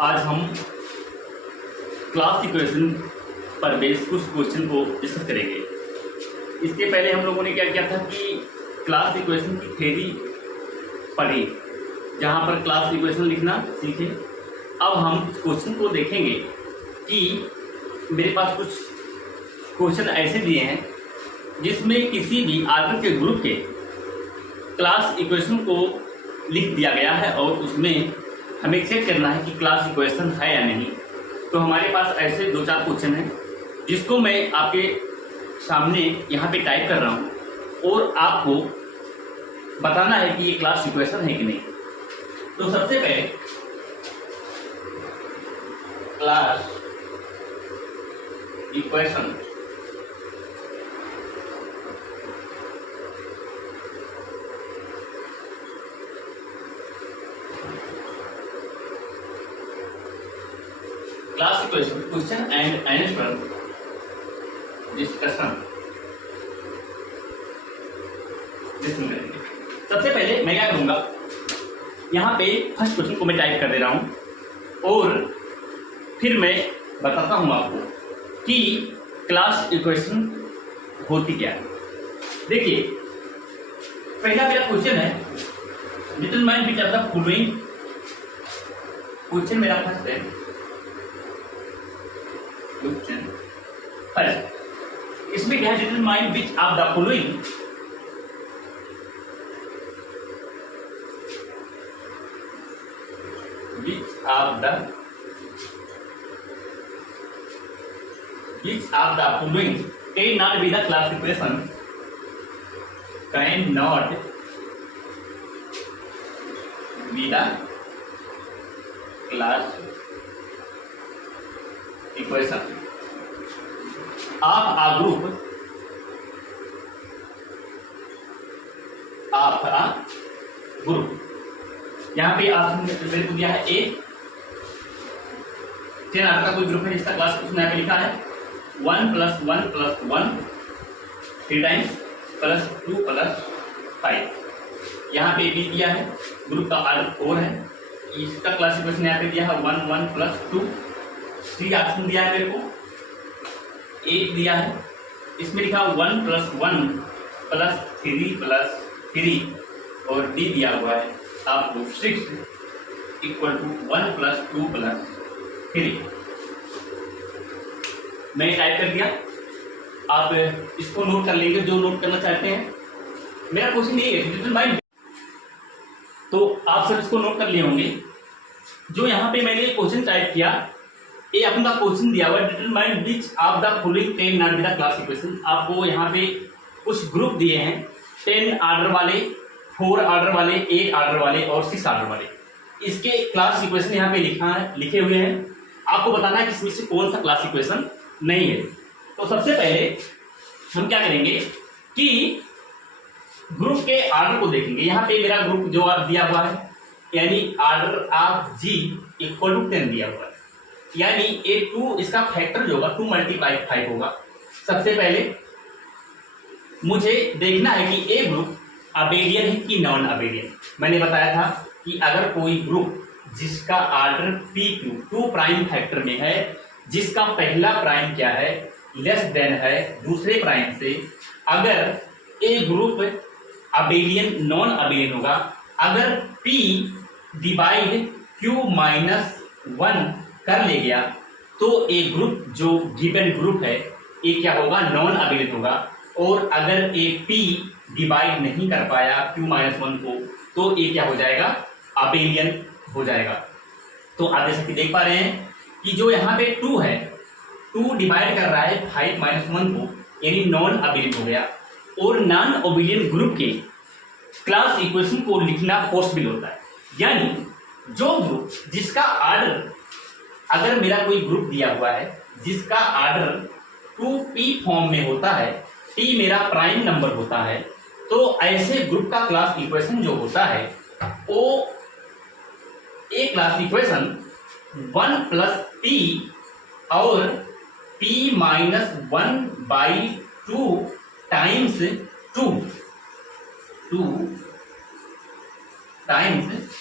आज हम class equation पर बेस्ड कुछ क्वेश्चन को डिस्कस करेंगे। इसके पहले हम लोगों ने क्या किया था कि क्लास इक्वेशन की थ्योरी पढ़ी, जहाँ पर क्लास इक्वेशन लिखना सीखे। अब हम इस क्वेश्चन को देखेंगे कि मेरे पास कुछ क्वेश्चन ऐसे दिए हैं जिसमें किसी भी आर्डर के ग्रुप के क्लास इक्वेशन को लिख दिया गया है और उसमें हमें चेक करना है कि क्लास इक्वेशन है या नहीं। तो हमारे पास ऐसे 2-4 क्वेश्चन हैं जिसको मैं आपके सामने यहाँ पे टाइप कर रहा हूँ और आपको बताना है कि ये क्लास इक्वेशन है कि नहीं। तो सबसे पहले class equation question and answer discussion करेंगे। सबसे पहले मैं क्या करूंगा, यहाँ पे फर्स्ट क्वेश्चन को मैं टाइप कर दे रहा हूं और फिर मैं बताता हूं आपको कि क्लास इक्वेशन होती क्या है। देखिए, पहला मेरा क्वेश्चन है determine which of the following. Question मेरा फर्स्ट है इसमें क्या है, determine which of the following cannot be the class equation, cannot be the class equation of a group यहाँ पे ऑप्शन मेरे को दिया है ए। 10 आर्डर का कोई ग्रुप है जिसका क्लास इक्वेशन यहाँ पे लिखा है 1 + 1 + 1 3 टाइम्स +2 + 5। यहाँ पे बी दिया है, ग्रुप का आर्डर 4 है, इसका क्लास इक्वेशन यहाँ पे दिया है 1 1 + 2। सी ऑप्शन दिया है मेरे को, 8 दिया है, इसमें लिखा 1 + 1 + 3 + 3 और डी दिया हुआ है आपको 6 = 1 + 2 + 3। मैंने टाइप कर दिया, आप इसको नोट कर लेंगे जो नोट करना चाहते हैं। मेरा क्वेश्चन ये है डिटरमाइन, तो आप सब इसको नोट कर लिए होंगे। जो यहाँ पे मैंने क्वेश्चन टाइप किया, ये अपना क्वेश्चन दिया हुआ है determine which of the following cannot be the class equation। आपको यहाँ पे कुछ ग्रुप दिए हैं, 10 आर्डर वाले, 4 आर्डर वाले, 8 आर्डर वाले और 6 आर्डर वाले। इसके क्लास इक्वेशन यहाँ पे लिखे हुए हैं। आपको बताना है कि इसमें से कौन सा क्लास इक्वेशन नहीं है। तो सबसे पहले हम क्या करेंगे कि ग्रुप के आर्डर को देखेंगे। यहाँ पे मेरा ग्रुप जो दिया हुआ है, यानी आर्डर ऑफ जी = 10 दिया हुआ है, यानी A2 इसका फैक्टर जो होगा 2 × 5 होगा। सबसे पहले मुझे देखना है कि ए ग्रुप अबेलियन है कि नॉन अबेलियन। मैंने बताया था कि अगर कोई ग्रुप जिसका आर्डर PQ 2 प्राइम फैक्टर में है, जिसका पहला प्राइम क्या है, लेस देन है दूसरे प्राइम से, अगर ए ग्रुप अबेलियन नॉन अबेलियन होगा, अगर P डिवाइड Q - 1 कर ले गया तो ए ग्रुप जो गिवन ग्रुप है ये क्या होगा, नॉन अबेलियन होगा। और अगर ए P डिवाइड नहीं कर पाया Q - 1 को तो ये क्या हो जाएगा, अबेलियन हो जाएगा। तो आप जैसे कि देख पा रहे हैं कि जो यहाँ पे 2 है, 2 डिवाइड कर रहा है 5 - 1 को, यानी नॉन अबेलियन हो गया। और नॉन अबेलियन ग्रुप के क्लास इक्वेशन को लिखना पॉसिबल होता है, यानी जो ग्रुप जिसका आर्डर, अगर मेरा कोई ग्रुप दिया हुआ है जिसका आर्डर 2p फॉर्म में होता है, p मेरा प्राइम नंबर होता है, तो ऐसे ग्रुप का क्लास इक्वेशन जो होता है वो ए क्लास इक्वेशन 1 + p और p - 1/2 टाइम्स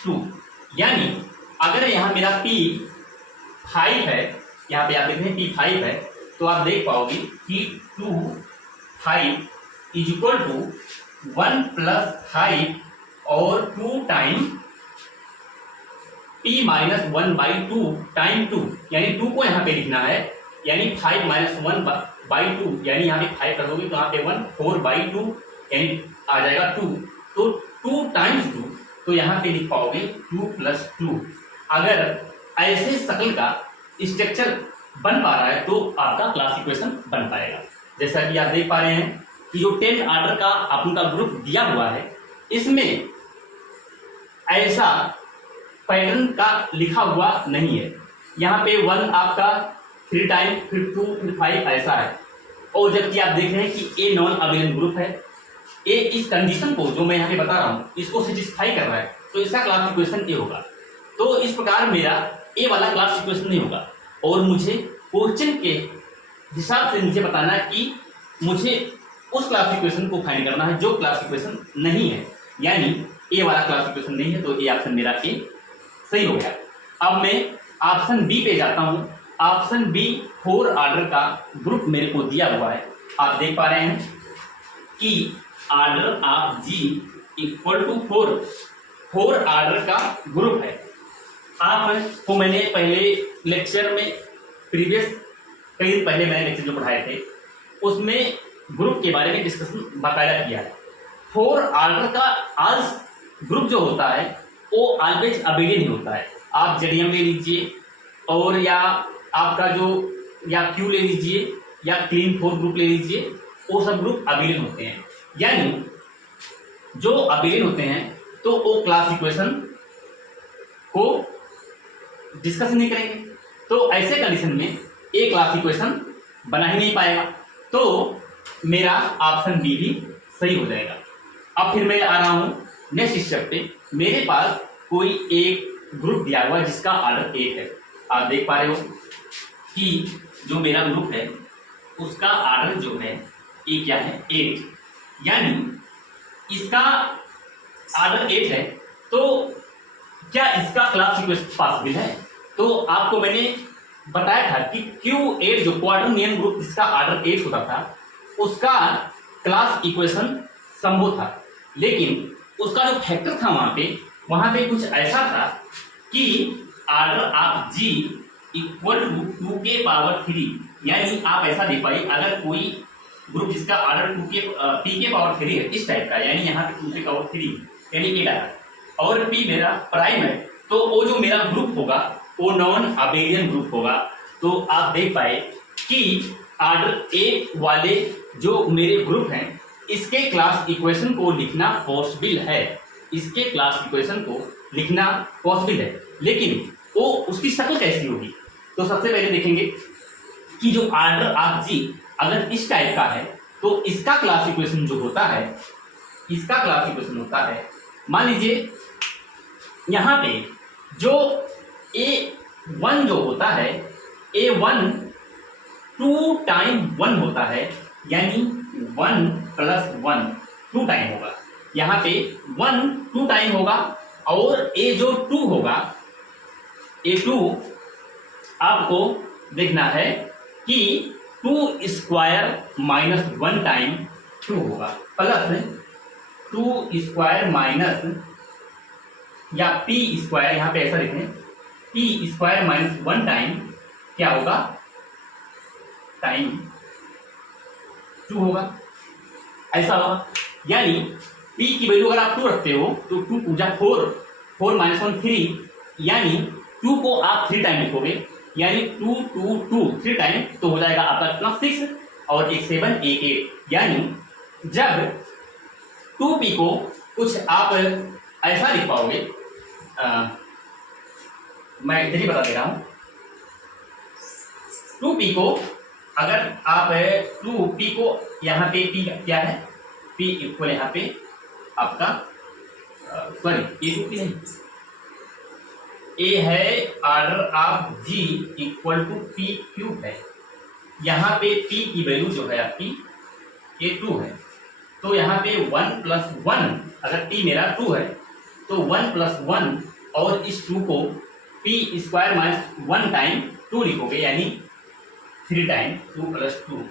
2 यानी अगर यहाँ मेरा p 5 है, यहाँ पे आप देख रहे हैं P5 है, तो आप देख पाओगे कि 2 5 इज इक्वल टू 1 प्लस 5 और 2 time P minus 1 by 2 time 2, यानी 2 को यहाँ पे लिखना है, यानी 5 माइनस 1 बाई 2, यानी यहाँ पे 5 कर दोगे तो यहाँ पे 1 4 बाई 2 यानी आ जाएगा 2, तो 2 टाइम्स 2, तो यहाँ पे लिख पाओगे 2 प्लस 2। अगर ऐसे शक्ल का स्ट्रक्चर बन पा रहा है तो आपका क्लास इक्वेशन बन पाएगा। जैसा कि आप देख पा रहे हैं कि जो 10 ऑर्डर का आपका ग्रुप दिया हुआ है, इसमें ऐसा पैटर्न का लिखा हुआ नहीं है। यहाँ पे 1 आपका 3 टाइम, फिर 2, फिर 5 ऐसा है, और जबकि आप देख रहे हैं कि ए नॉन अबेलियन ग्रुप है, ए इस कंडीशन को जो मैं यहाँ पे बता रहा हूँ इसको सेटिस्फाई कर रहा है, तो इसका क्लास इक्वेशन ए होगा। तो इस प्रकार मेरा ए वाला क्लास इक्वेशन नहीं होगा, और मुझे क्वेश्चन के हिसाब से मुझे बताना है कि मुझे उस क्लास इक्वेशन को फाइंड करना है जो क्लास इक्वेशन नहीं है, यानी ए वाला क्लास इक्वेशन नहीं है, तो ए ऑप्शन मेरा ए सही हो गया। अब मैं ऑप्शन बी पे जाता हूँ। ऑप्शन बी 4 ऑर्डर का ग्रुप मेरे को दिया हुआ है। आप देख पा रहे हैं कि order of G equal to 4 order का ग्रुप है। आपको मैंने पहले लेक्चर में प्रीवियस कई दिन पहले मैंने लेक्चर जो पढ़ाए थे उसमें ग्रुप के बारे में डिस्कशन बाकायदा किया है। 4 ऑर्डर का आज ग्रुप जो होता है वो ऑलवेज अबेलियन ही होता है। आप जेडीएम ले लीजिए, और या आपका जो या क्यू ले लीजिए, या क्लीन 4 ग्रुप ले लीजिए, वो सब ग्रुप अबेलियन होते हैं। यानी जो अबेलियन होते हैं तो वो क्लास इक्वेशन को डिस्कस नहीं करेंगे, तो ऐसे कंडीशन में ए क्लास इक्वेशन बना ही नहीं पाएगा, तो मेरा ऑप्शन बी भी सही हो जाएगा। अब फिर मैं आ रहा हूं नेक्स्ट स्टेप पे। मेरे पास कोई एक ग्रुप दिया हुआ है जिसका ऑर्डर 8 है। आप देख पा रहे हो कि जो मेरा ग्रुप है उसका ऑर्डर जो है ये क्या है 8, यानी इसका ऑर्डर 8 है, तो क्या इसका क्लास इक्वेशन पॉसिबल है? तो आपको मैंने बताया था कि Q8 जो क्वाड्रेनियन ग्रुप जिसका ऑर्डर 8 होता था उसका क्लास इक्वेशन संभव था, लेकिन उसका जो फैक्टर था वहां पे कुछ ऐसा था कि order of G equal to 2 के पावर 3, यानी आप ऐसा दे पाइए अगर कोई ग्रुप जिसका ऑर्डर पी के पावर 3 है इस टाइप का, यानी यहाँ पे 2 के पावर 3 यानी ए डाला, और पी मेरा प्राइम है, तो वो जो मेरा ग्रुप होगा वो नॉन अबेलियन ग्रुप होगा। तो आप देख पाए कि ऑर्डर ए वाले जो मेरे ग्रुप हैं इसके क्लास इक्वेशन को लिखना पॉसिबल है, इसके क्लास इक्वेशन को लिखना पॉसिबल है, लेकिन वो उसकी शक्ल कैसी होगी? तो सबसे पहले देखेंगे कि जो ऑर्डर ऑफ जी अगर इस टाइप का है तो इसका क्लास इक्वेशन जो होता है, इसका क्लास इक्वेशन होता है, मान लीजिए यहाँ पे जो A1 जो होता है, A1 2 टाइम 1 होता है, यानी 1 प्लस 1 2 टाइम होगा। यहाँ पे 1 2 टाइम होगा, और A जो 2 होगा, A2 आपको देखना है कि 2 स्क्वायर माइनस 1 टाइम 2 होगा, प्लस 2 स्क्वायर माइनस या P स्क्वायर, यहाँ पे ऐसा लिखें P स्क्वायर माइनस 1 टाइम क्या होगा, टाइम 2 होगा, ऐसा होगा। यानी P की वैल्यू अगर आप 2 रखते हो तो 2 पूजा 4 माइनस 1 3, यानी 2 को आप 3 टाइम लिखोगे, यानी 2 2 2 3 टाइम, तो हो जाएगा आपका कितना 6 और 1 7 1 8। यानी जब 2P को कुछ आप ऐसा लिख पाओगे, मैं इधर ही बता दे रहा हूं, 2P को अगर आप 2P को यहाँ पे P क्या है, P इक्वल यहाँ पे आपका सॉरी A 2P नहीं, A है order of G equal to P cube है। यहाँ पे P की वैल्यू जो है आपकी A2 है, तो यहाँ पे 1 प्लस 1, अगर P मेरा 2 है तो 1 प्लस 1, और इस 2 को P स्क्वायर माइनस 1 टाइम 2 लिखोगे, यानी 3 टाइम 2 + 2,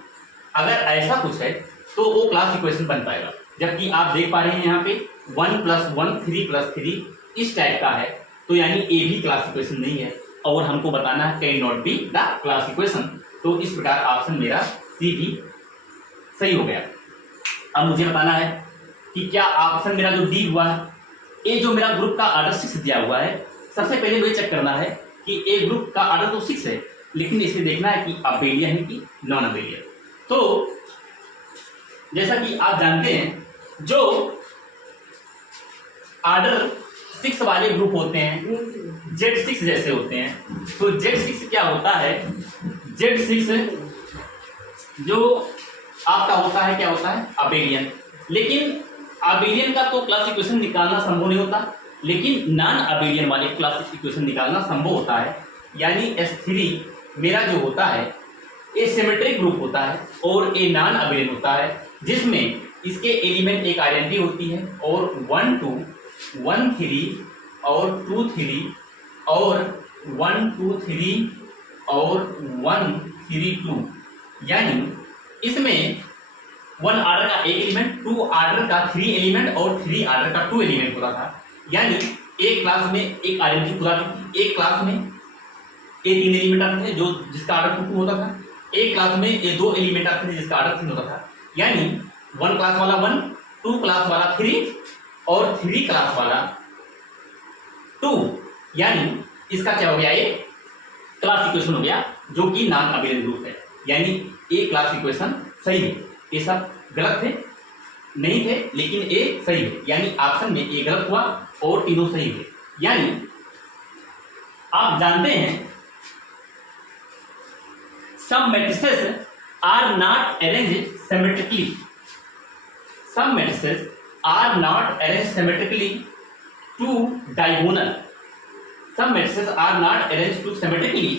अगर ऐसा कुछ है तो वो क्लास इक्वेशन बन पाएगा। जबकि आप देख पा रहे हैं यहाँ पे 1 + 1 3 + 3 इस टाइप का है, तो यानी ए भी क्लास इक्वेशन नहीं है, और हमको बताना है can not be the class equation. तो इस प्रकार ऑप्शन मेरा सी भी सही हो गया। अब मुझे बताना है कि क्या ऑप्शन मेरा जो डी हुआ है, ये जो मेरा ग्रुप का ऑर्डर 6 दिया हुआ है, सबसे पहले मुझे चेक करना है कि ए ग्रुप का ऑर्डर तो 6 है, लेकिन इसे देखना है कि अबेलियन है कि नॉन अबेलियन। तो जैसा कि आप जानते हैं, जो ऑर्डर 6 वाले ग्रुप होते हैं Z6 जैसे होते हैं, तो Z6 क्या होता है, Z6 जो आपका होता है क्या होता है, अबेलियन। लेकिन अबेलियन का तो क्लास इक्वेशन निकालना संभव नहीं होता, लेकिन नॉन अबेलियन वाले क्लास इक्वेशन निकालना संभव होता है। यानी S3 मेरा जो होता है ये सिमेट्रिक ग्रुप होता है और ये नॉन अबेलियन होता है, जिसमें इसके एलिमेंट एक आइडेंटिटी होती है और 1 2 1 3 और 2 3 और 1 2 3 और 1 3 2, यानी इसमें 1 ऑर्डर का एक एलिमेंट, 2 ऑर्डर का 3 एलिमेंट और 3 ऑर्डर का 2 एलिमेंट होता था। यानी एक क्लास में एक आइडेंटिटी खुदा थी, एक क्लास में ये 3 एलिमेंट आते थे जो जिसका ऑर्डर 2 होता था, एक क्लास में ये 2 एलिमेंट आते थे जिसका ऑर्डर 3 होता था। यानी 1 क्लास वाला 1, 2 क्लास वाला 3 और 3 क्लास वाला 2, यानी इसका क्या हो गया, ये क्लास इक्वेशन हो गया जो कि नॉन अबेलियन ग्रुप है। यानी ये क्लास इक्वेशन सही है, ये सब गलत थे नहीं थे, लेकिन ये सही है, यानी ऑप्शन में ये गलत हुआ और तीनों सही हुए। यानी आप जानते हैं some matrices are not arranged symmetrically. Some matrices are not arranged symmetrically to diagonal. Some matrices are not arranged to symmetrically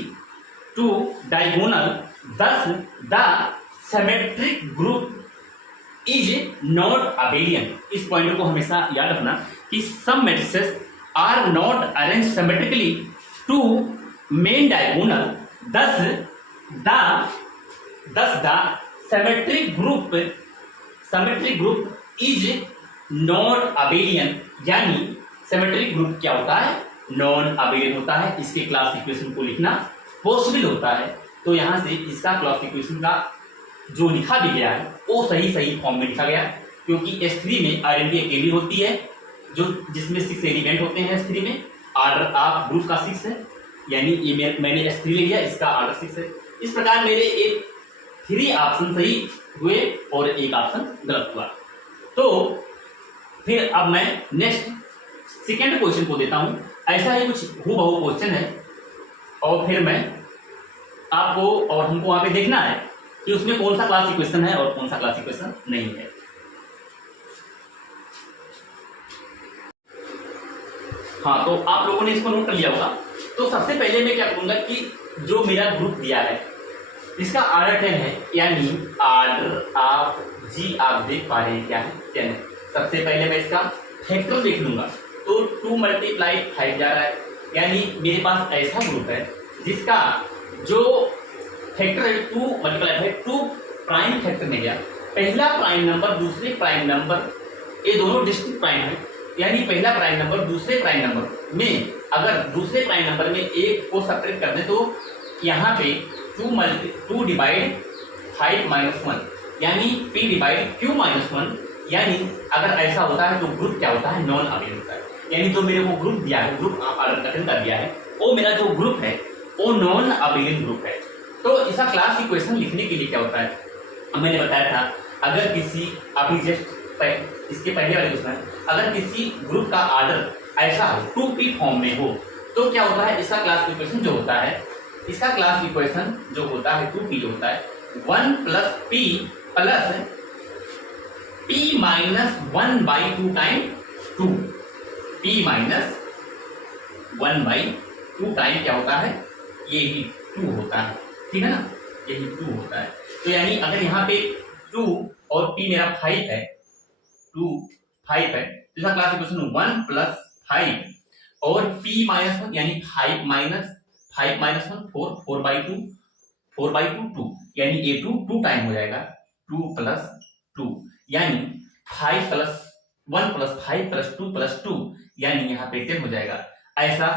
to diagonal. Thus, the symmetric group is not abelian. इस पॉइंट को हमेशा याद रखना कि some matrices are not arranged symmetrically to main diagonal. Thus, the symmetric group is not abelian. यानी symmetric group क्या होता है, नॉन अबेलियन होता है। इसके क्लास इक्वेशन को लिखना पॉसिबल होता है। तो यहां से इसका क्लास इक्वेशन का जो लिखा भी गया है वो सही फॉर्म में लिखा गया, क्योंकि S3 में आइडेंटिटी अकेली होती है जो जिसमें 6 एलिमेंट होते हैं। S3 में ऑर्डर ऑफ ग्रुप का 6 है, यानी ये मैंने S3 ले लिया, इसका ऑर्डर 6 है। इस प्रकार मेरे एक 3 ऑप्शन सही हुए और एक ऑप्शन गलत हुआ। तो फिर अब मैं नेक्स्ट सेकेंड क्वेश्चन को देता हूं। ऐसा ही कुछ हूबहू क्वेश्चन है और फिर मैं आपको और हमको वहां पे देखना है कि उसमें कौन सा क्लास इक्वेशन है और कौन सा क्लास इक्वेशन नहीं है। हाँ, तो आप लोगों ने इसको नोट कर लिया होगा। तो सबसे पहले मैं क्या करूंगा कि जो मेरा ग्रुप दिया है इसका ऑर्डर 10 है, यानी ऑर्डर ऑफ जी आप देख पा रहे हैं क्या है, 10 है। सबसे पहले मैं इसका फैक्टर देख लूंगा, तो 2 × 5 जा रहा है, यानी मेरे पास ऐसा ग्रुप है जिसका जो फैक्टर है 2 × 5, 2 प्राइम फैक्टर में गया। पहला प्राइम नंबर दूसरे प्राइम नंबर, ये दोनों डिस्टिंक्ट प्राइम है, यानी पहला प्राइम नंबर दूसरे प्राइम नंबर में, अगर दूसरे प्राइम नंबर में एक को सेपरेट कर दे तो यहाँ पे 2 डिवाइड 5 - 1, यानी p डिवाइड q - 1, यानी अगर ऐसा होता है तो ग्रुप क्या होता है, नॉन अबेलियन होता है। यानी जो मेरे को ग्रुप दिया है, ग्रुप ऑर्डर कथन कर दिया है, वो मेरा जो ग्रुप है वो नॉन अबेलियन ग्रुप है। तो इसका क्लास इक्वेशन लिखने के लिए क्या होता है, मैंने बताया था, अगर किसी अभी जस्ट इसके पहले वाले क्वेश्चन है, अगर किसी ग्रुप का ऑर्डर ऐसा हो 2p फॉर्म में हो तो क्या होता है, इसका क्लास इक्वेशन जो होता है, इसका क्लास इक्वेशन जो होता है 2p जो होता है 1 + p + p - 1/2 time 2, p - 1/2 time क्या होता है, यही 2 होता है, ठीक है ना, यही 2 होता है। तो यानी अगर यहाँ पे 2 और p मेरा 5 है, 2 5 है, तो इसका क्लास इक्वेशन 1 + 5 और p - 1 यानी 5 - 5 माइनस 1 4, 4/2, 4/2 2, यानी A2 2 टाइम हो जाएगा, 2 प्लस 2, यानी 5 प्लस 1 प्लस 5 प्लस 2 प्लस 2, यानी यहाँ पे 10 हो जाएगा। ऐसा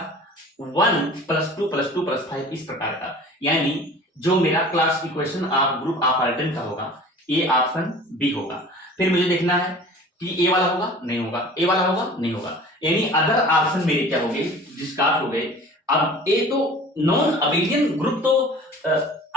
1 प्लस 2 प्लस 2 प्लस 5 इस प्रकार का, यानी जो मेरा class equation of group of Ardern का होगा ए ऑप्शन बी होगा। फिर मुझे देखना है कि ए वाला होगा नहीं होगा, ए वाला होगा नहीं होगा, यानी अदर ऑप्शन मेरे क्या हो गए, डिस्कार्ड हो गए। अब ए तो नॉन अबेलियन ग्रुप तो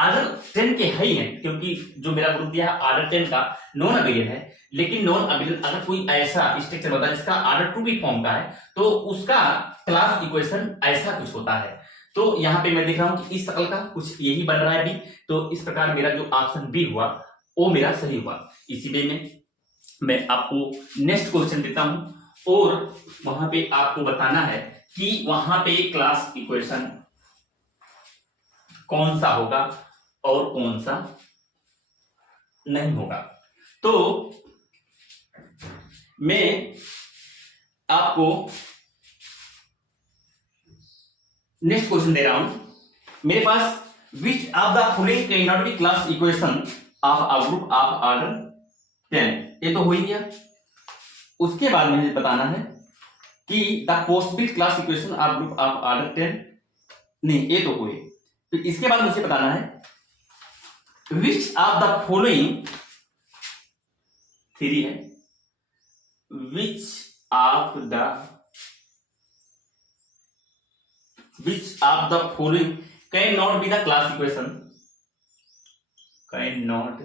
ऑर्डर 10 के है ही है, क्योंकि जो मेरा ग्रुप दिया है ऑर्डर 10 का नॉन अबेलियन है। लेकिन नॉन अबेलियन अगर कोई ऐसा स्ट्रक्चर होता है जिसका ऑर्डर 2 भी फॉर्म का है तो उसका क्लास इक्वेशन ऐसा कुछ होता है। तो यहाँ पे मैं देख रहा हूं कि इस शकल का कुछ यही बन रहा है भी, तो इस प्रकार मेरा जो ऑप्शन बी हुआ वो मेरा सही हुआ। इसी वे में मैं आपको नेक्स्ट क्वेश्चन देता हूं और वहां पे आपको बताना है कि वहां पे क्लास इक्वेशन कौन सा होगा और कौन सा नहीं होगा। तो मैं आपको नेक्स्ट क्वेश्चन दे रहा हूं। मेरे पास which of the following can not be class equation of a group of order 10, ये तो हो ही गया। उसके बाद मुझे बताना है कि the possible class equation of group of order 10, नहीं ये तो हुए। तो इसके बाद मुझे बताना है विच ऑफ द फॉलोइंग 3 है, which of the following can not be the class equation, can not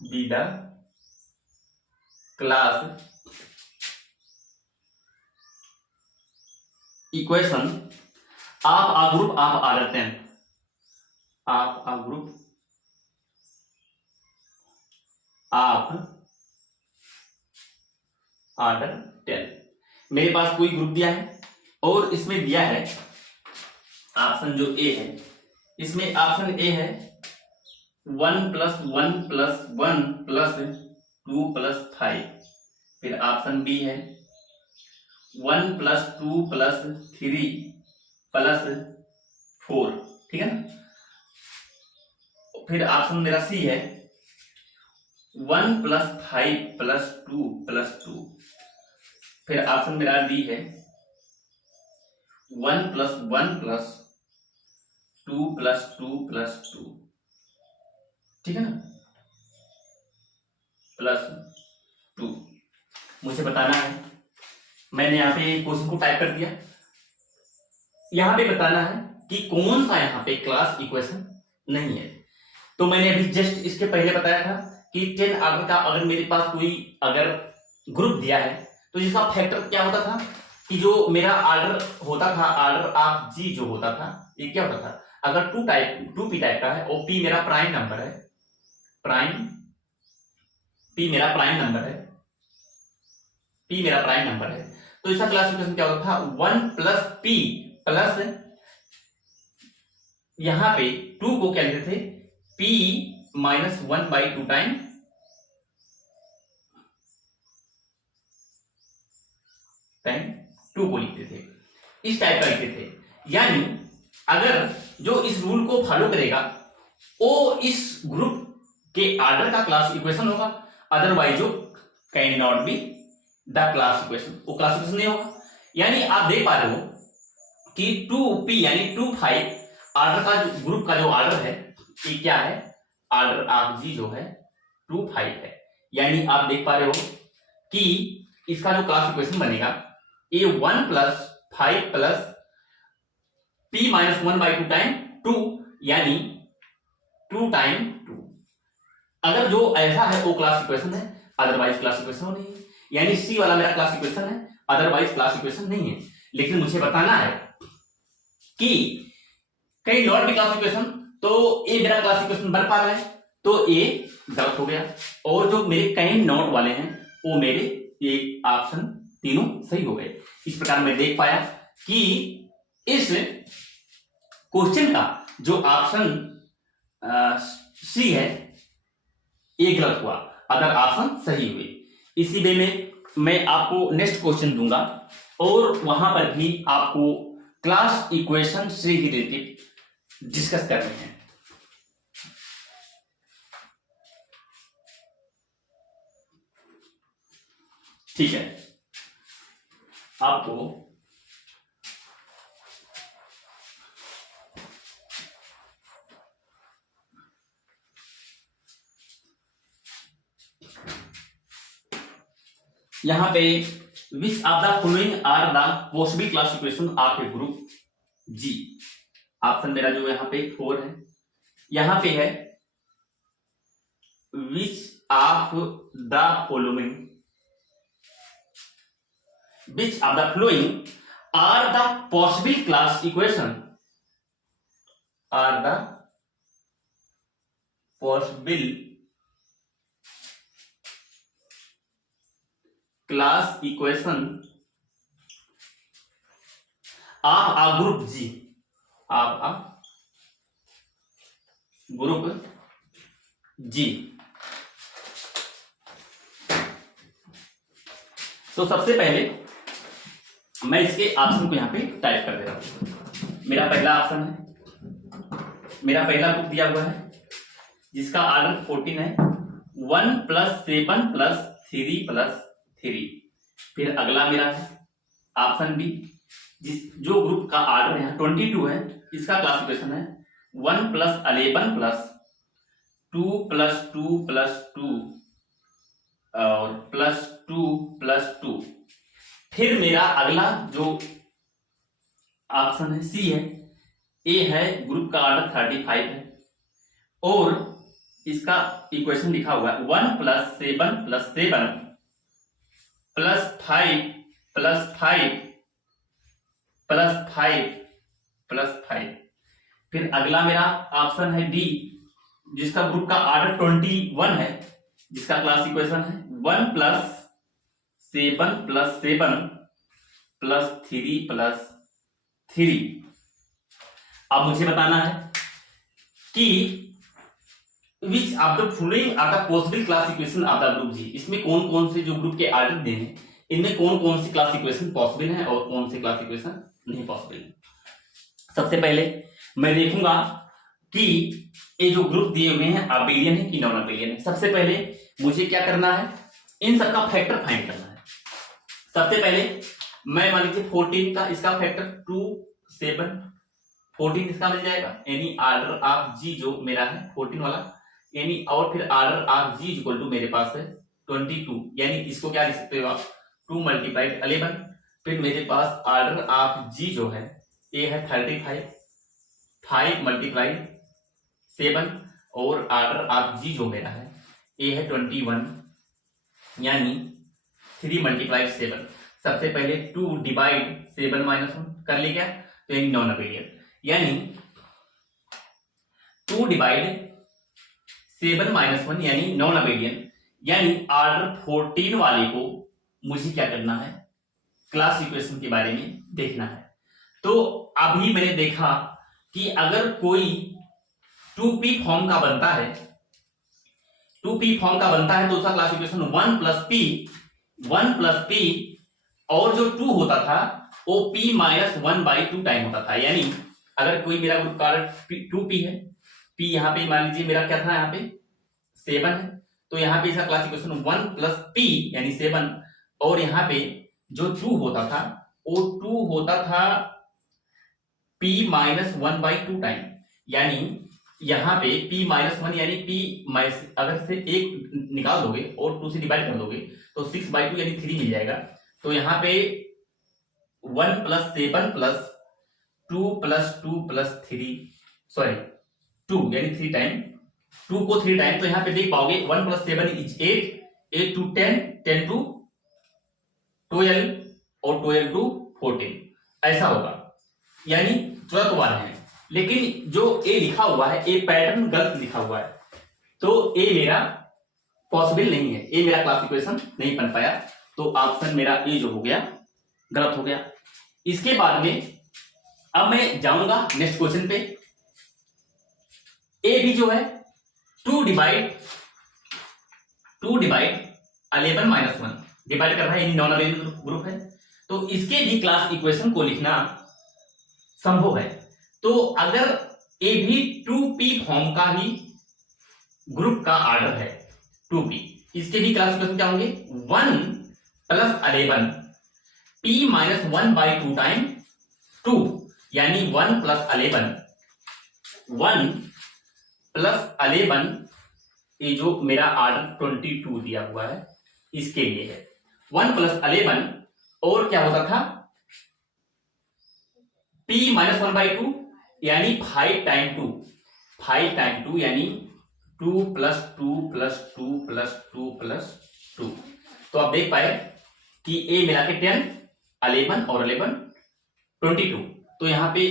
be the class equation of a group of order 10, of a group of order 10। मेरे पास कोई ग्रुप दिया है और इसमें दिया है option जो ए है, इसमें ऑप्शन ए है 1 प्लस 1 प्लस 1 प्लस 2 प्लस 5, फिर ऑप्शन बी है 1 प्लस 2 प्लस 3 प्लस 4, ठीक है ना। फिर ऑप्शन मेरा सी है 1 प्लस 5 प्लस 2 प्लस 2, फिर ऑप्शन मेरा डी है 1 प्लस 1 प्लस 2 प्लस 2 प्लस 2, ठीक है ना, प्लस 2। मुझे बताना है, मैंने यहाँ पे क्वेश्चन को टाइप कर दिया, यहाँ पे बताना है कि कौन सा यहाँ पे क्लास इक्वेशन नहीं है। तो मैंने अभी जस्ट इसके पहले बताया था कि 10 ऑर्डर का अगर मेरे पास कोई अगर ग्रुप दिया है तो जिसका फैक्टर क्या होता था कि जो मेरा ऑर्डर होता था, ऑर्डर ऑफ जी जो होता था, ये क्या होता था, अगर 2p टाइप का है और p मेरा प्राइम नंबर है, p मेरा प्राइम नंबर है, तो इसका क्लासिफिकेशन क्या होता था 1 प्लस p प्लस यहां पे 2 को क्या लिखते थे p माइनस 1/2 टाइम टाइम 2 को लिखते थे, इस टाइप का लिखते थे। यानी अगर जो इस रूल को फॉलो करेगा वो इस ग्रुप के ऑर्डर का क्लास इक्वेशन होगा, अदरवाइज जो can not be the class equation, वो क्लास इक्वेशन नहीं होगा। यानी आप देख पा रहे हो कि 2p यानी 2 5 ऑर्डर का ग्रुप का जो ऑर्डर है ये क्या है, ऑर्डर ऑफ जी जो है 2 5 है। यानी आप देख पा रहे हो कि इसका जो क्लास इक्वेशन बनेगा ये 1 plus 5 plus p minus 1/2 time 2, यानी 2 टाइम 2। अगर जो ऐसा है वो क्लास इक्वेशन है, अदरवाइज क्लास इक्वेशन नहीं है। यानी सी वाला मेरा क्लास इक्वेशन है, अदरवाइज क्लास इक्वेशन नहीं है। लेकिन मुझे बताना है कि कहीं नॉट बी क्लास इक्वेशन, तो ए मेरा क्लास इक्वेशन बन पा रहा है तो ए गलत हो गया, और जो मेरे कहीं नॉट वाले हैं वो मेरे ये ऑप्शन तीनों सही हो गए। इस प्रकार मैं देख पाया कि इस क्वेश्चन का जो ऑप्शन सी है ये गलत हुआ, अदर ऑप्शन सही हुए। इसी वे में मैं आपको नेक्स्ट क्वेश्चन दूंगा और वहां पर भी आपको क्लास इक्वेशन से रिलेटेड डिस्कस कर रहे हैं। ठीक है, आपको यहां पे which of the following are the possible class equation of a group G. Option मेरा जो यहां पे 4 है, यहां पे है which of the following which of the following are the possible class equation are the possible class equation of a group G of a group G। तो सबसे पहले मैं इसके ऑप्शन को यहां पे टाइप कर दे रहा हूं। मेरा पहला ऑप्शन है, मेरा पहला ग्रुप दिया हुआ है जिसका ऑर्डर 14 है, 1 + 7 + 3 + 3। फिर अगला मेरा है ऑप्शन बी, जो ग्रुप का ऑर्डर है 22 है, इसका क्लासिफिकेशन है 1 + 11 + 2 + 2 + 2 और +2 + 2। फिर मेरा अगला जो ऑप्शन है सी है, ए है, ग्रुप का ऑर्डर 35 है और इसका इक्वेशन लिखा हुआ है 1 + 7 + 7 + 5 + 5 + 5 + 5। फिर अगला मेरा ऑप्शन है डी, जिसका ग्रुप का ऑर्डर 21 है, जिसका क्लास इक्वेशन है 1 + 7 + 7 + 3 + 3। अब मुझे बताना है कि which of the following are the possible class equation of the group G. इसमें कौन कौन से जो ग्रुप के ऑर्डर दिए हैं, इनमें कौन कौन सी क्लास इक्वेशन पॉसिबल है और कौन सी क्लास इक्वेशन नहीं पॉसिबल है। सबसे पहले मैं देखूंगा कि ये जो ग्रुप दिए हुए हैं अबेलियन है कि नॉन अबेलियन है। सबसे पहले मुझे क्या करना है, इन सबका फैक्टर फाइंड करना है। सबसे पहले मैं मान लीजिए 14 का इसका फैक्टर 2 7 14 इसका मिल जाएगा, यानी ऑर्डर ऑफ जी जो मेरा है 14 वाला, यानी और फिर order of G equal to मेरे पास है 22, यानी इसको क्या लिख सकते हो आप 2 × 11। फिर मेरे पास ऑर्डर ऑफ जी जो है ए है 35, 5 × 7 और ऑर्डर ऑफ जी जो मेरा है ए है 21, यानी 3 × 7। सबसे पहले 2 / 7 - 1 कर लिया क्या, तो यानी नॉन अबेलियन, यानी 2 / 7 - 1 यानी नॉन अबेलियन, यानी ऑर्डर 14 वाले को मुझे क्या करना है, क्लास इक्वेशन के बारे में देखना है। तो अभी मैंने देखा कि अगर कोई 2p फॉर्म का बनता है, 2p फॉर्म का बनता है तो उसका क्लास इक्वेशन 1 + p और जो 2 होता था वो p - 1/2 टाइम होता था। यानी अगर कोई मेरा ग्रुप का 2p है, p यहां पे मान लीजिए मेरा क्या था, यहाँ पे 7 है, तो यहाँ पे इसका क्लास इक्वेशन 1 + p यानी 7, और यहाँ पे जो 2 होता था वो 2 होता था p - 1/2 टाइम, यानी यहाँ पे p - 1 यानी p अगर से 1 निकाल दोगे और 2 से डिवाइड कर दोगे तो 6/2 यानी 3 मिल जाएगा। तो यहाँ पे 1 + 7 + 2 + 2 + 3 सॉरी 2 यानी 3 टाइम, 2 को 3 टाइम, तो यहाँ पे देख पाओगे 1 + 7 = 8, 8 × 10, 10 × 12 और 12 × 14 ऐसा होगा, यानी 14 बार है। लेकिन जो ए लिखा हुआ है, ए पैटर्न गलत लिखा हुआ है, तो ए मेरा पॉसिबल नहीं है, ए मेरा क्लास इक्वेशन नहीं बन पाया, तो ऑप्शन मेरा ए जो हो गया गलत हो गया। इसके बाद में अब मैं जाऊंगा नेक्स्ट क्वेश्चन पे। ए भी जो है 2 / 11 - 1 डिवाइड कर रहा है, यानी नॉन अबेलियन ग्रुप है, तो इसके भी क्लास इक्वेशन को लिखना संभव है। तो अगर ए भी 2p फॉर्म का ही ग्रुप का ऑर्डर है 2p, इसके भी क्लासिफिकेशन क्या होंगे 1 + 11 p - 1/2 टाइम 2, यानी 1 + 11 1 + 11 ये जो मेरा ऑर्डर 22 दिया हुआ है इसके लिए है 1 + 11 और क्या होता था p - 1/2 यानी 5 टाइम 2 5 टाइम 2 यानी 2 + 2 + 2 + 2 + 2। तो आप देख पाए कि ए मिला के 10 11 और 11 22। तो यहाँ पे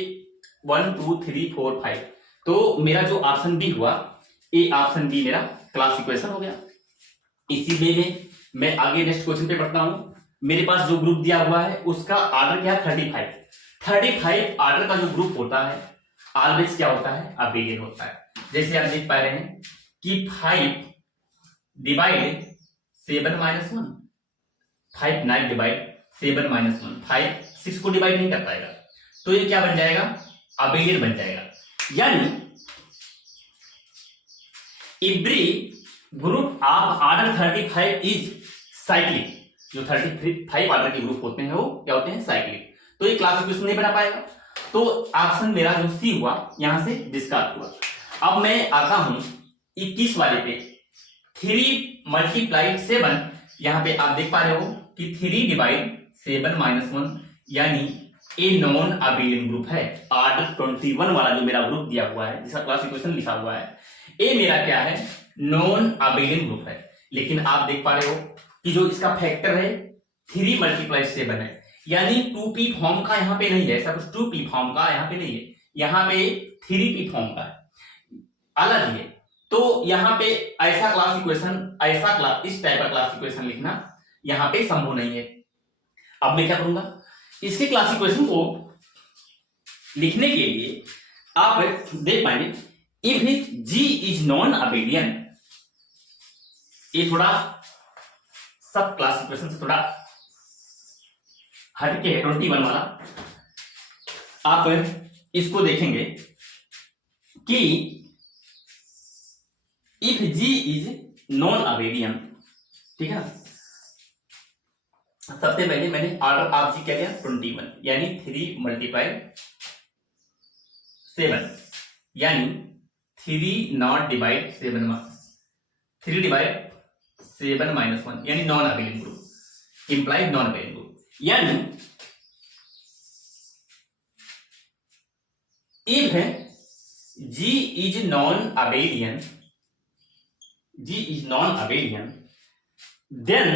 1 2 3 4 5, तो मेरा जो ऑप्शन बी हुआ ए ऑप्शन बी मेरा क्लास इक्वेशन हो गया। इसी वे में मैं आगे नेक्स्ट क्वेश्चन पे बढ़ता हूं। मेरे पास जो ग्रुप दिया हुआ है उसका ऑर्डर क्या है 35 ऑर्डर का जो ग्रुप होता है ऑलवेज क्या होता है अबेलियन होता है। जैसे आप देख पा रहे हैं कि 5 डिवाइड 7 - 1 5 9 डिवाइड 7 - 1 5 6 को डिवाइड नहीं कर पाएगा, तो ये क्या बन जाएगा अबेलियन बन जाएगा। यानी every group of order 35 is cyclic. जो 35 ऑर्डर के ग्रुप होते हैं वो क्या होते हैं साइक्लिक। तो ये क्लासिफिकेशन नहीं बना पाएगा, तो ऑप्शन मेरा जो सी हुआ यहां से डिस्कार्ड हुआ। अब मैं आता हूं 21 वाले पे 3 × 7, यहां पे आप देख पा रहे हो कि 3 डिवाइड 7 - 1 यानी ए नॉन अबेलियन ग्रुप है। ऑर्डर 21 वाला जो मेरा ग्रुप दिया हुआ है जिसका क्लासिफिकेशन लिखा हुआ है ए मेरा क्या है नॉन अबेलियन ग्रुप है। लेकिन आप देख पा रहे हो कि जो इसका फैक्टर है 3 × 7 है, यानी 2p फॉर्म का यहां पे नहीं है, ऐसा कुछ 2p फॉर्म का यहां पे नहीं है, यहां पे 3p फॉर्म का है, अलग है। तो यहां पे ऐसा क्लास इक्वेशन इस टाइप का क्लास इक्वेशन लिखना यहां पे संभव नहीं है। अब मैं क्या करूंगा इसके क्लास इक्वेशन को लिखने के लिए आप देख पाएंगे if g is non abelian, ये थोड़ा सब क्लास इक्वेशन से थोड़ा हटके है 21 वाला। आप इसको देखेंगे कि if g is non abelian, ठीक है। सबसे पहले मैंने ऑर्डर ऑफ जी क्या लिया 21, यानी 3 × 7 यानी 3 नॉट डिवाइड 7 3 डिवाइड 7 - 1 यानी non abelian group implied non abelian group. यानी if G is non abelian then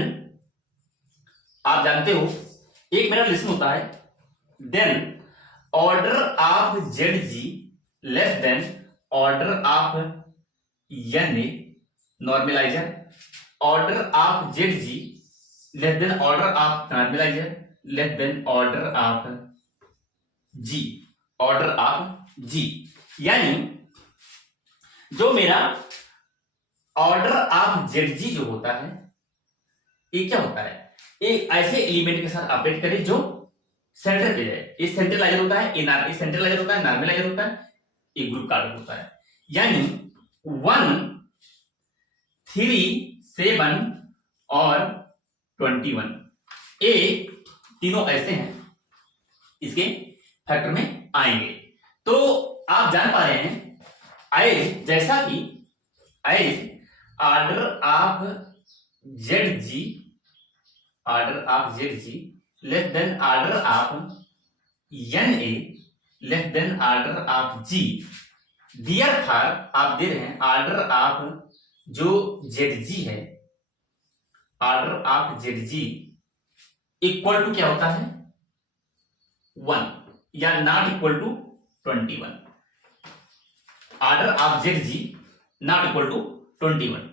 आप जानते हो एक मेरा रिलेशन होता है then order of ZG less than order of NA normaliser, order of ZG less than order of normaliser less than order of G। यानी जो मेरा ऑर्डर ऑफ ZG जो होता है ये क्या होता है एक ऐसे एलिमेंट के साथ अपडेट करें जो सेंटर पे है। ये सेंट्रलाइजर होता है, ये सेंट्रलाइजर होता है, नॉर्मलाइजर होता है, ये ग्रुप का ऑर्डर होता है। यानी 1 3 7 और 21 ए तीनों ऐसे हैं इसके फैक्टर में आएंगे। तो आप जान पा रहे हैं एज जैसा कि as order of ZG less than order of NA less than order of G, therefore फॉर आप दे रहे हैं ऑर्डर ऑफ जो ZG है, order of ZG equal to क्या होता है 1 या not equal to 21। Order of ZG not equal to 21,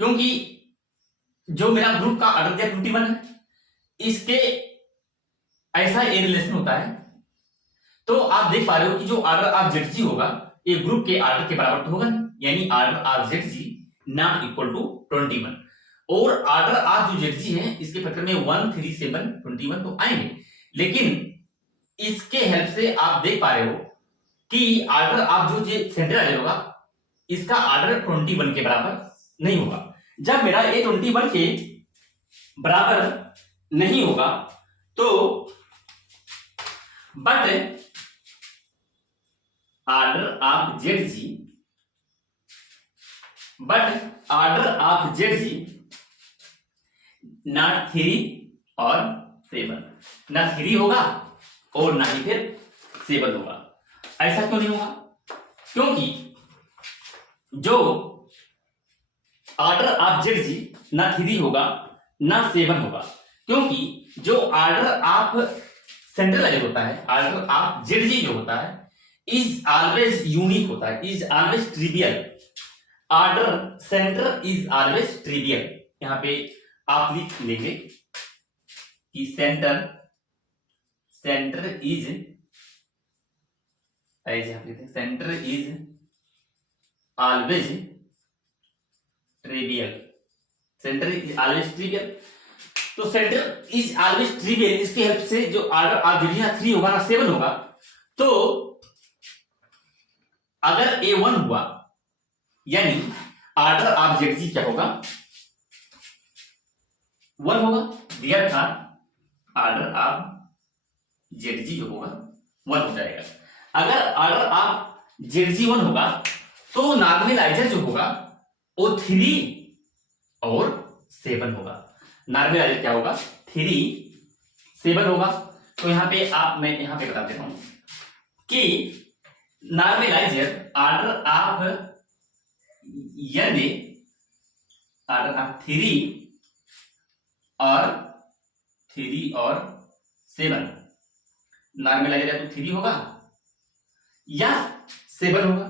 क्योंकि जो मेरा ग्रुप का ऑर्डर दिया 21 है, इसके ऐसा ए रिलेशन होता है। तो आप देख पा रहे हो कि जो ऑर्डर ऑफ ZG होगा ये ग्रुप के ऑर्डर के बराबर तो होगा नहीं, यानी order of ZG not equal to 21। और ऑर्डर ऑफ जो ZG है इसके फैक्टर में 1 3 7 21 तो आएंगे, लेकिन इसके हेल्प से आप देख पा रहे हो कि आर्डर आप जो सेंटर होगा इसका आर्डर 21 के बराबर नहीं होगा। जब मेरा ए 21 के बराबर नहीं होगा तो but order of Z G not 3 और 7, ना 3 होगा और ना ही फिर 7 होगा। ऐसा क्यों नहीं होगा? क्योंकि जो आर्डर ऑफ जेड जी ना 3 होगा ना 7 होगा, क्योंकि जो आर्डर ऑफ सेंट्रलाइज होता है, आर्डर ऑफ जेड जी जो होता है इज ऑलवेज यूनिक होता है, is always trivial. Order centre is always trivial. यहां पे आप लिख लेंगे कि centre is centre is always trivial. Centre is always trivial. तो सेंटर इज ऑलवेज ट्रिवियल, इसके हेल्प से जो आर्डर आप जेड ना 3 होगा ना 7 होगा, तो अगर A1 हुआ यानी आर्डर ऑफ जेड जी क्या होगा? 1 होगा। दिया था आर्डर ऑफ जेड जी जो होगा 1 हो जाएगा। अगर आर्डर ऑफ जेड जी 1 होगा तो नॉर्मलाइजर जो होगा वो 3 और 7 होगा। नॉर्मलाइजर क्या होगा? 3 7 होगा। तो यहां पे मैं यहां पे बता देता हूं कि नॉर्मलाइजर आर्डर ऑफ यदि आर्डर ऑफ 3 और 7, नॉर्मलाइजर या तो 3 होगा या 7 होगा।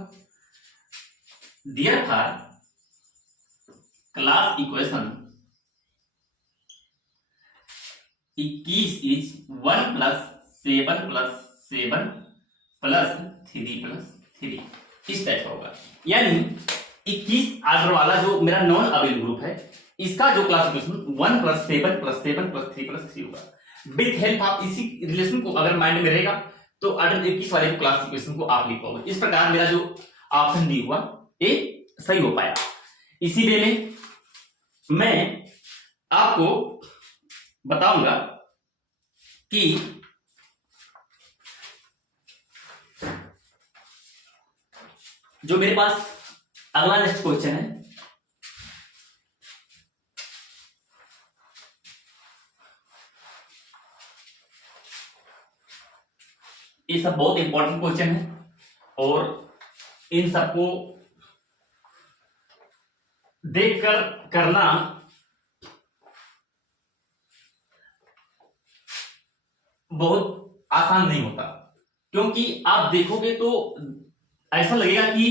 देयरफॉर क्लास इक्वेशन 21 इज 1 + 7 + 7 + 3 + 3, इस टाइप का होगा। यानी 21 आर्डर वाला जो मेरा नॉन अवेलेबल ग्रुप है इसका जो क्लास इक्वेशन 1 + 7 + 7 + 3 + 3 होगा। विद हेल्प आप इसी रिलेशन को अगर माइंड में रहेगा तो आर्डर 21 वाले क्लास इक्वेशन को आप लिख पाओगे। इस प्रकार मेरा जो ऑप्शन डी हुआ ये सही हो पाया। इसी वे में मैं आपको बताऊंगा कि जो मेरे पास अगला नेक्स्ट क्वेश्चन है, ये सब बहुत इंपॉर्टेंट क्वेश्चन है और इन सबको देखकर करना बहुत आसान नहीं होता, क्योंकि आप देखोगे तो ऐसा लगेगा कि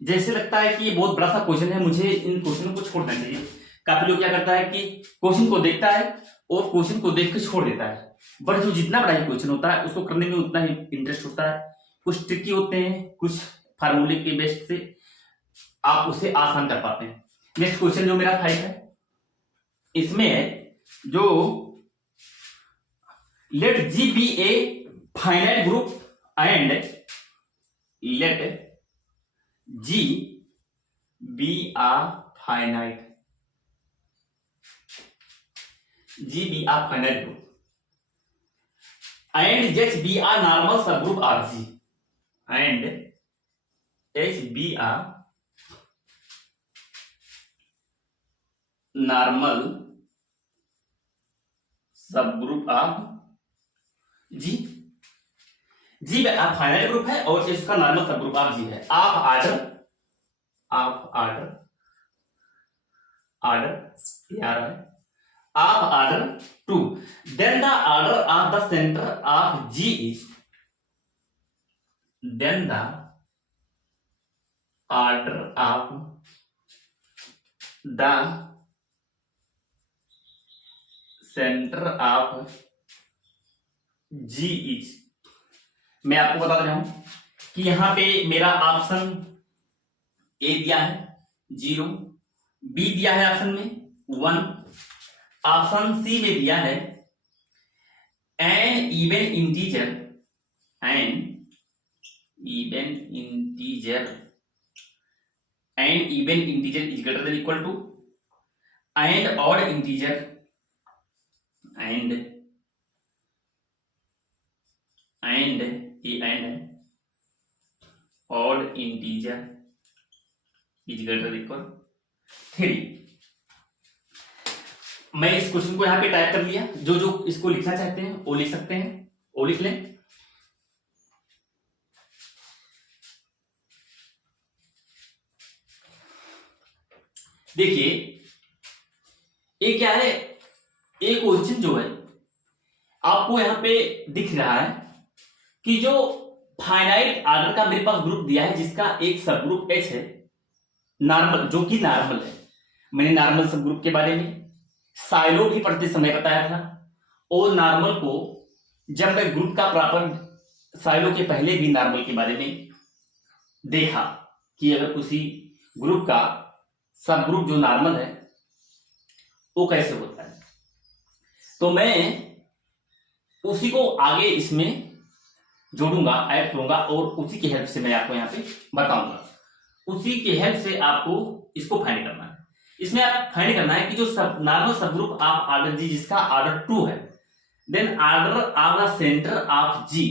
जैसे लगता है कि ये बहुत बड़ा सा क्वेश्चन है, मुझे इन क्वेश्चनों को छोड़ना चाहिए। काफी लोग क्या करता है कि क्वेश्चन को देखता है और क्वेश्चन को देख के छोड़ देता है, बट जो जितना बड़ा ही क्वेश्चन होता है उसको करने में उतना ही इंटरेस्ट होता है। कुछ ट्रिकी होते हैं, कुछ फार्मूले के बेस्ट से आप उसे आसान कर पाते हैं। नेक्स्ट क्वेश्चन जो मेरा 5 है, इसमें जो let G be a finite group and let G be a finite group and H be a normal subgroup of G and H be a normal subgroup of G। G finite group है और इसका normal सब group of जी है। आप order आप order 2, then the order of the centre of G is, then the order of the centre of G is. मैं आपको बता रहा हूं कि यहां पे मेरा ऑप्शन ए दिया है 0, बी दिया है ऑप्शन में 1, ऑप्शन सी में दिया है n even integer n even integer is greater than equal to and odd integer and odd integer is greater than equal 3। मैं इस क्वेश्चन को यहां पे टाइप कर लिया। जो जो इसको लिखना चाहते हैं वो लिख सकते हैं, वो लिख लें। देखिए ये क्या है, एक क्वेश्चन जो है आपको यहां पे दिख रहा है कि जो फाइनाइट आर्डर का मेरे पास ग्रुप दिया है जिसका एक सब ग्रुप एच है नॉर्मल, जो कि नॉर्मल है। मैंने नॉर्मल सब ग्रुप के बारे में साइलो भी पढ़ते समय बताया था, और नॉर्मल को जब मैं ग्रुप का प्रॉपर साइलो के पहले भी नॉर्मल के बारे में देखा कि अगर किसी ग्रुप का सब ग्रुप जो नॉर्मल है वो कैसे होता है, तो मैं उसी को आगे इसमें जोड़ूंगा, ऐड करूंगा और उसी की हेल्प से मैं आपको यहाँ पे बताऊंगा। उसी की हेल्प से आपको इसको फाइंड करना है। इसमें आप फाइंड करना है कि जो सब नॉर्मल सब ग्रुप ऑफ ऑर्डर जी जिसका ऑर्डर 2 है, then order of the centre of G,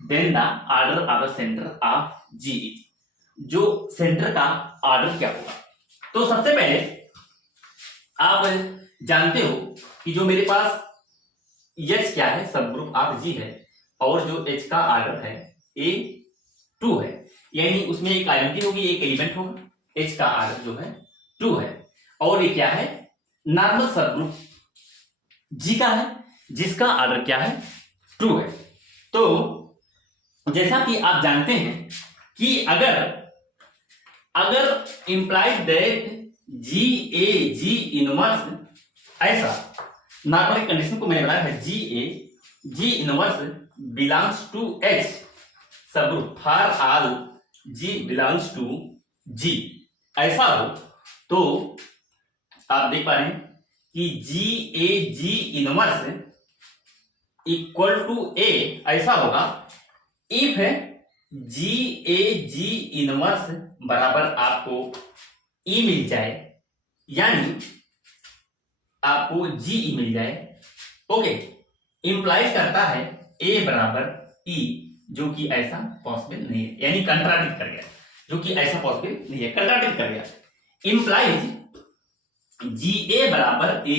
then the order of the centre of G, जो सेंटर का ऑर्डर क्या होगा। तो सबसे पहले आप जानते हो कि जो मेरे पास एच क्या है, सब ग्रुप ऑफ जी है, और जो एच का ऑर्डर है A2 है, यानी उसमें एक आइडेंटिटी होगी, एक एलिमेंट होगा। एच का ऑर्डर जो है 2 है, और ये क्या है, नॉर्मल सब ग्रुप जी का है जिसका ऑर्डर क्या है 2 है। तो जैसा कि आप जानते हैं कि अगर implied that g a ji inverse, ऐसा नॉर्मल कंडीशन को मैंने बनाया है, g a ji inverse belongs to H subgroup for all g belongs to G, ऐसा हो तो आप देख पा रहे हैं कि g a ji inverse equal to a ऐसा होगा if G a ji inverse बराबर आपको ई मिल जाए, यानी आपको जी ई मिल जाए। ओके, इंप्लाइज करता है ए बराबर ई, जो कि ऐसा पॉसिबल नहीं है, यानी कंट्राडिक्ट कर गया, जो कि ऐसा पॉसिबल नहीं है, कंट्राडिक्ट कर गया। इंप्लाइज जी ए बराबर ए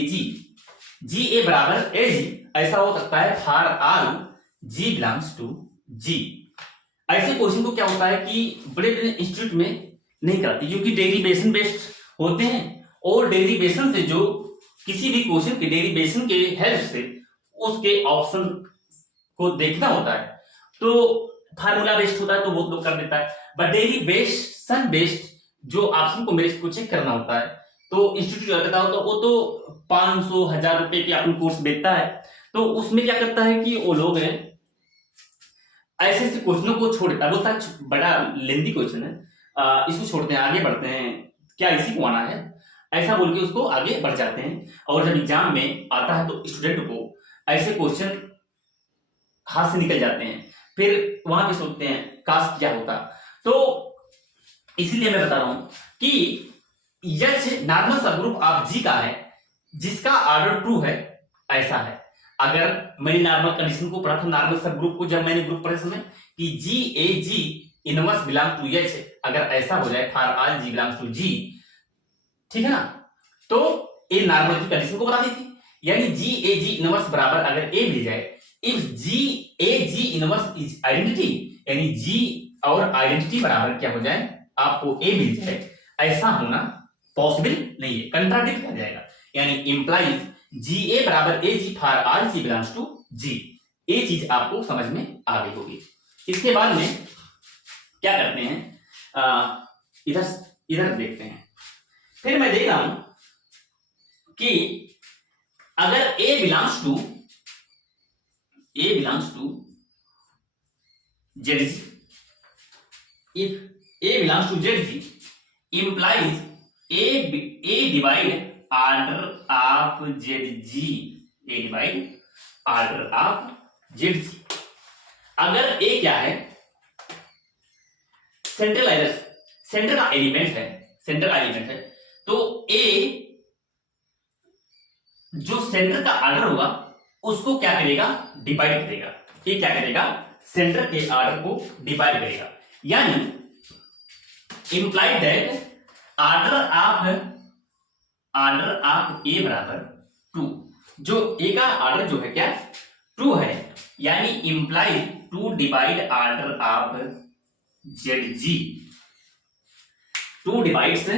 जी ए बराबर ए जी ऐसा हो सकता है for all g belongs to G. ऐसे क्वेश्चन को क्या होता है कि बड़े बड़े इंस्टीट्यूट में नहीं कराती, क्योंकि डेरिवेशन बेस्ड होते हैं, और डेरिवेशन से जो किसी भी क्वेश्चन के डेरिवेशन के हेल्प से उसके ऑप्शन को देखना होता है, तो फार्मूला बेस्ड होता है तो वो लोग कर देता है, बट डेरिवेशन बेस्ड जो ऑप्शन को मेरे को चेक करना होता है तो इंस्टीट्यूट करता हो, तो वो तो 500-1000 रुपए की अपन कोर्स बेचता है। तो उसमें क्या करता है कि वो लोग ऐसे क्वेश्चनों को छोड़ देता है, बोलता है बड़ा लेंदी क्वेश्चन है, इसको छोड़ते हैं, आगे बढ़ते हैं, क्या इसी को आना है, ऐसा बोल के उसको आगे बढ़ जाते हैं। और जब एग्जाम में आता है तो स्टूडेंट को ऐसे क्वेश्चन हाथ से निकल जाते हैं, फिर वहां पे सोचते हैं काश क्या होता। तो इसीलिए मैं बता रहा हूं कि एच नॉर्मल सबग्रुप ऑफ जी का है जिसका ऑर्डर 2 है, ऐसा है। अगर मैंने नॉर्मल कंडीशन को पढ़ा था, नॉर्मल सब ग्रुप को जब मैंने ग्रुप पढ़े समय कि g a ji inverse belong to H, अगर ऐसा हो जाए for all g belongs to G, ठीक है ना, तो ए नॉर्मल की कंडीशन को बता दी थी, यानी जी ए जी इनवर्स बराबर अगर ए मिल जाए, if G a ji inverse is identity, यानी जी और आइडेंटिटी बराबर क्या हो जाए, आपको ए मिल जाए, ऐसा होना पॉसिबल नहीं है, कंट्राडिक्ट कर जाएगा। यानी इंप्लाइज जी ए बराबर a g for all g belongs to G, ये चीज आपको समझ में आ गई होगी। इसके बाद में क्या करते हैं, इधर देखते हैं। फिर मैं देख रहा हूं कि अगर a belongs to Z G, if a belongs to Z G implies a divide order of zg, a divide order of zg, अगर ए क्या है, सेंट्रलाइजर, सेंटर का एलिमेंट है, सेंटर का एलिमेंट है, तो ए जो सेंटर का आर्डर होगा उसको क्या करेगा, डिवाइड करेगा। ये क्या करेगा, सेंटर के आर्डर को डिवाइड करेगा। यानी इंप्लाइड दैट आर्डर ऑफ ए बराबर 2, जो ए का आर्डर जो है क्या 2 है, यानी imply 2 divide order of Z G, 2 divides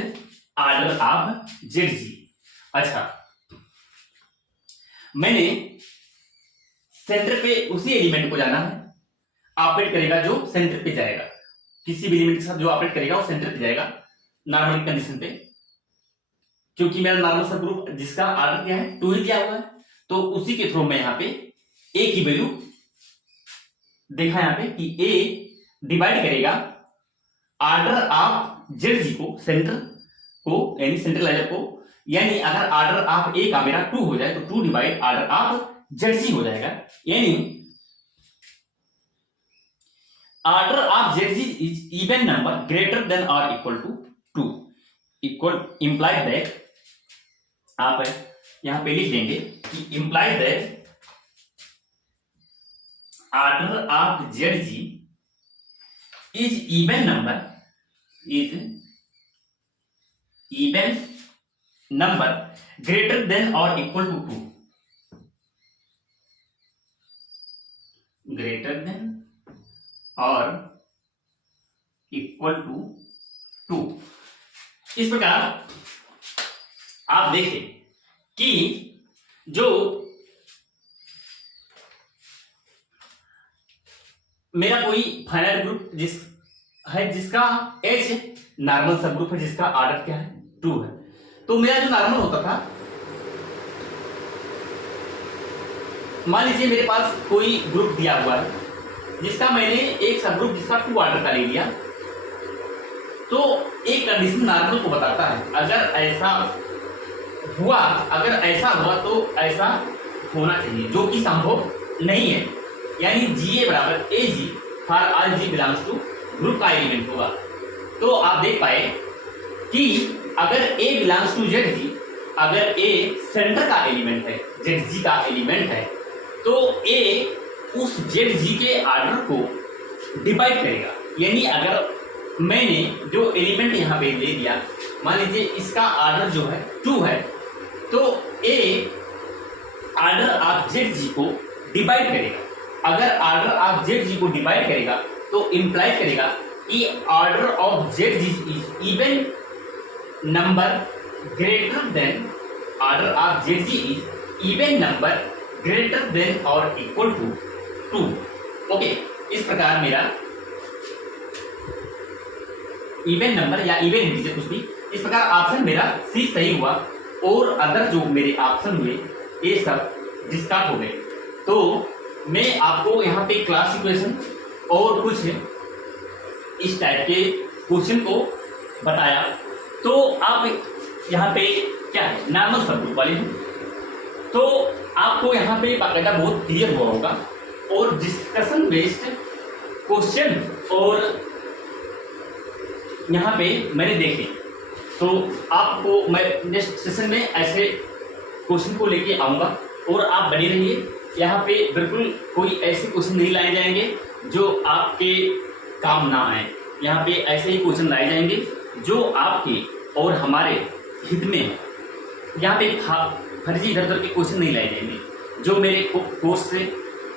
order of Z G. अच्छा, मैंने सेंटर पे उसी एलिमेंट को जाना है, ऑपरेट करेगा जो सेंटर पे जाएगा, किसी भी एलिमेंट के साथ जो ऑपरेट करेगा वो सेंटर पे जाएगा नॉर्मल कंडीशन पे, क्योंकि मेरा नॉर्मल सब ग्रुप जिसका आर्डर क्या है 2 ही दिया हुआ है, तो उसी के थ्रू मैं यहां पे ए की वैल्यू देखा यहां पे कि ए डिवाइड करेगा आर्डर ऑफ जेड जी को, सेंटर को यानी सेंट्रलाइजर को, यानी अगर आर्डर ऑफ ए का मेरा 2 हो जाए तो 2 divide order of Z G हो जाएगा, यानी order of Z G is even number greater than और equal to 2, equal implied that, आप यहां पे लिख देंगे कि implied that order of Z G is even number, greater than और इक्वल टू 2, ग्रेटर देन और इक्वल टू 2। इस प्रकार आप देखें कि जो मेरा कोई फाइनाइट ग्रुप जिसका एच नॉर्मल सब ग्रुप है, जिसका आर्डर क्या है 2 है, तो मेरा जो नॉर्मल होता था, मान लीजिए मेरे पास कोई ग्रुप दिया हुआ है जिसका मैंने एक सब ग्रुप जिसका 2 आर्डर का ले लिया, तो एक कंडीशन नॉर्मल को बताता है अगर ऐसा हुआ तो ऐसा होना चाहिए, जो कि संभव नहीं है, यानी जी ए बराबर a g for all g belongs to group का एलिमेंट होगा। तो आप देख पाए कि अगर a belongs to Z G, अगर ए सेंटर का एलिमेंट है, जेड जी का एलिमेंट है, तो ए उस जेड जी के आर्डर को डिवाइड करेगा। यानी अगर मैंने जो एलिमेंट यहां पे ले लिया, मान लीजिए इसका आर्डर जो है 2 है, तो ए आर्डर ऑफ जेड जी को डिवाइड करेगा। अगर आर्डर ऑफ जेड जी को डिवाइड करेगा तो इंप्लाई करेगा कि order of Z G is even number greater than, order of Z G is even number greater than और इक्वल टू 2। ओके, इस प्रकार मेरा इवन नंबर या इवन इंटीजर कुछ भी, इस प्रकार ऑप्शन मेरा सी सही हुआ और अदर जो मेरे ऑप्शन हुए ये सब डिस्कार्ड हो गए। तो मैं आपको यहाँ पे क्लास इक्वेशन और कुछ इस टाइप के क्वेश्चन को बताया, तो आप यहाँ पे क्या है नॉर्मल सब ग्रुप वाले हैं, तो आपको यहाँ पे बाकायदा बहुत क्लियर हुआ होगा। और डिस्कशन बेस्ड क्वेश्चन और यहाँ पे मैंने देखे, तो आपको मैं नेक्स्ट सेशन में ऐसे क्वेश्चन को लेके आऊँगा और आप बने रहिए। यहाँ पे बिल्कुल कोई ऐसे क्वेश्चन नहीं लाए जाएंगे जो आपके काम ना आए, यहाँ पे ऐसे ही क्वेश्चन लाए जाएंगे जो आपके और हमारे हित में है। यहाँ पे फर्जी इधर उधर के क्वेश्चन नहीं लाए जाएंगे, जो मेरे कोर्स से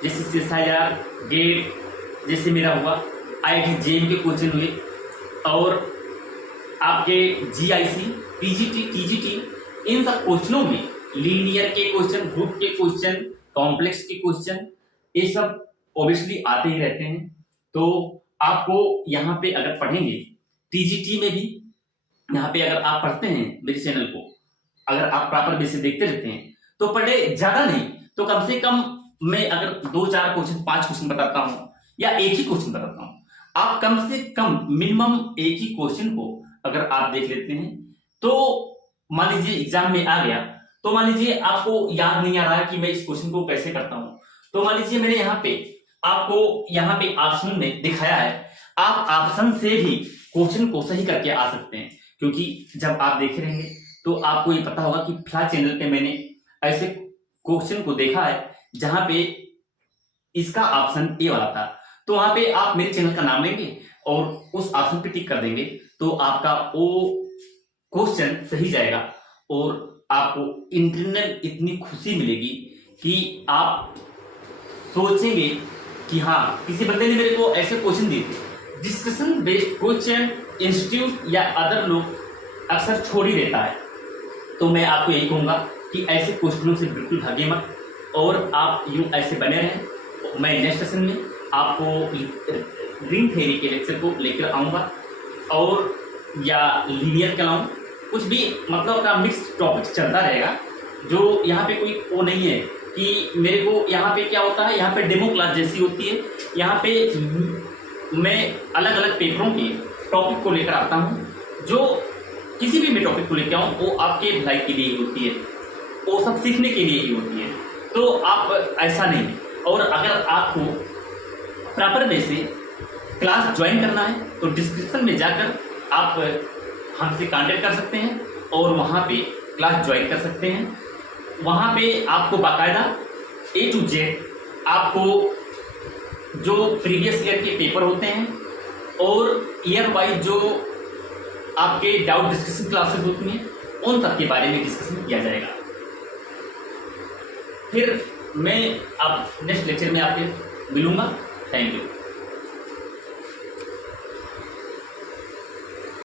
जैसे CSIR गेट जैसे मेरा हुआ, IIT JEE के क्वेश्चन हुए, और आपके GIC PGT TGT, इन सब क्वेश्चनों में लीनियर के क्वेश्चन, ग्रुप के क्वेश्चन, कॉम्प्लेक्स के क्वेश्चन, ये सब ऑब्वियसली आते ही रहते हैं। तो आपको यहाँ पे अगर पढ़ेंगे TGT में भी, यहाँ पे अगर आप पढ़ते हैं मेरे चैनल को, अगर आप प्रॉपर बेस से देखते रहते हैं तो पढ़े, ज्यादा नहीं तो कम से कम मैं अगर 2-4 क्वेश्चन 5 क्वेश्चन बताता हूँ या एक ही क्वेश्चन बताता हूँ, आप कम से कम मिनिमम एक ही क्वेश्चन को अगर आप देख लेते हैं तो मान लीजिए एग्जाम में आ गया, तो मान लीजिए आपको याद नहीं आ रहा है कि मैं इस क्वेश्चन को कैसे करता हूँ, तो मान लीजिए मैंने यहाँ पे आपको यहाँ पे ऑप्शन में दिखाया है, आप ऑप्शन से भी क्वेश्चन को सही करके आ सकते हैं, क्योंकि जब आप देखे रहेंगे तो आपको ये पता होगा कि फिलहाल चैनल पे मैंने ऐसे क्वेश्चन को देखा है जहां पे इसका ऑप्शन ए वाला था। तो वहां पे आप मेरे चैनल का नाम लेंगे और उस ऑप्शन पे टिक कर देंगे तो आपका वो क्वेश्चन सही जाएगा और आपको इंटरनल इतनी खुशी मिलेगी कि आप सोचेंगे कि हाँ, किसी बंदे ने मेरे को ऐसे क्वेश्चन दिए थे। डिस्कशन बेस्ड क्वेश्चन इंस्टीट्यूट या अदर लोग अक्सर छोड़ ही देता है, तो मैं आपको यही कहूंगा कि ऐसे क्वेश्चनों से बिल्कुल भागे मत और आप यूं ऐसे बने रहें। मैं नेक्स्ट सेशन में आपको रिंग थ्योरी के लेक्चर को लेकर आऊँगा और या लीनियर कराऊँ, कुछ भी मतलब अपना मिक्स टॉपिक चलता रहेगा। जो यहाँ पे कोई वो नहीं है कि मेरे को यहाँ पे क्या होता है, यहाँ पे डेमो क्लास जैसी होती है। यहाँ पे मैं अलग अलग पेपरों के टॉपिक को लेकर आता हूँ, जो किसी भी मैं टॉपिक को लेकर आऊँ वो आपके भलाई के लिए ही होती है, वो सब सीखने के लिए ही होती है। तो आप ऐसा नहीं है। और अगर आपको प्रॉपर वे से क्लास ज्वाइन करना है तो डिस्क्रिप्शन में जाकर आप हमसे कांटेक्ट कर सकते हैं और वहाँ पे क्लास ज्वाइन कर सकते हैं। वहाँ पे आपको बाकायदा A to Z आपको जो प्रीवियस ईयर के पेपर होते हैं और ईयर वाइज जो आपके डाउट डिस्कशन क्लासेस होती हैं उन सब के बारे में डिस्कशन किया जाएगा। फिर मैं अब नेक्स्ट लेक्चर में आपके मिलूंगा। Thank you.